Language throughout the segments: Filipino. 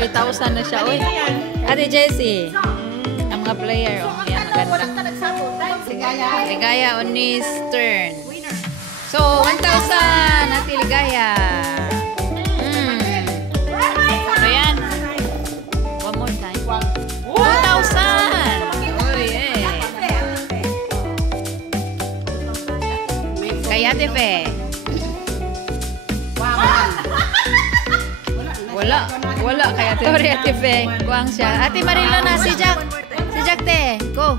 3,000 na siya. Uy, Ate Jessie. Ang mga player. Oh, yan, maganda. Ligaya on his turn. So, 1,000. Ate Ligaya. Ano yan? One more time. 2,000. Oh, yeah. Kaya Ate Fe. Wala kaya Ate. Sorry Ate Fe. Kuwang siya. Ate Marilo na. Si Jack. Si Jack te. Go.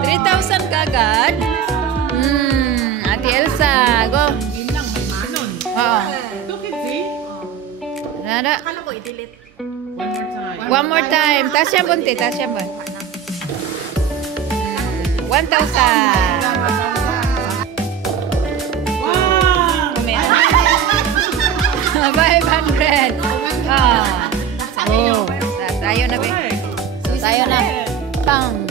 3,000 kagad. Ate Elsa. Go. Oo. Nada. One more time. Tasya bunti. Tasya bunti. 1,000. 500. Oh. Tayo na, be. So, tayo na. Pang.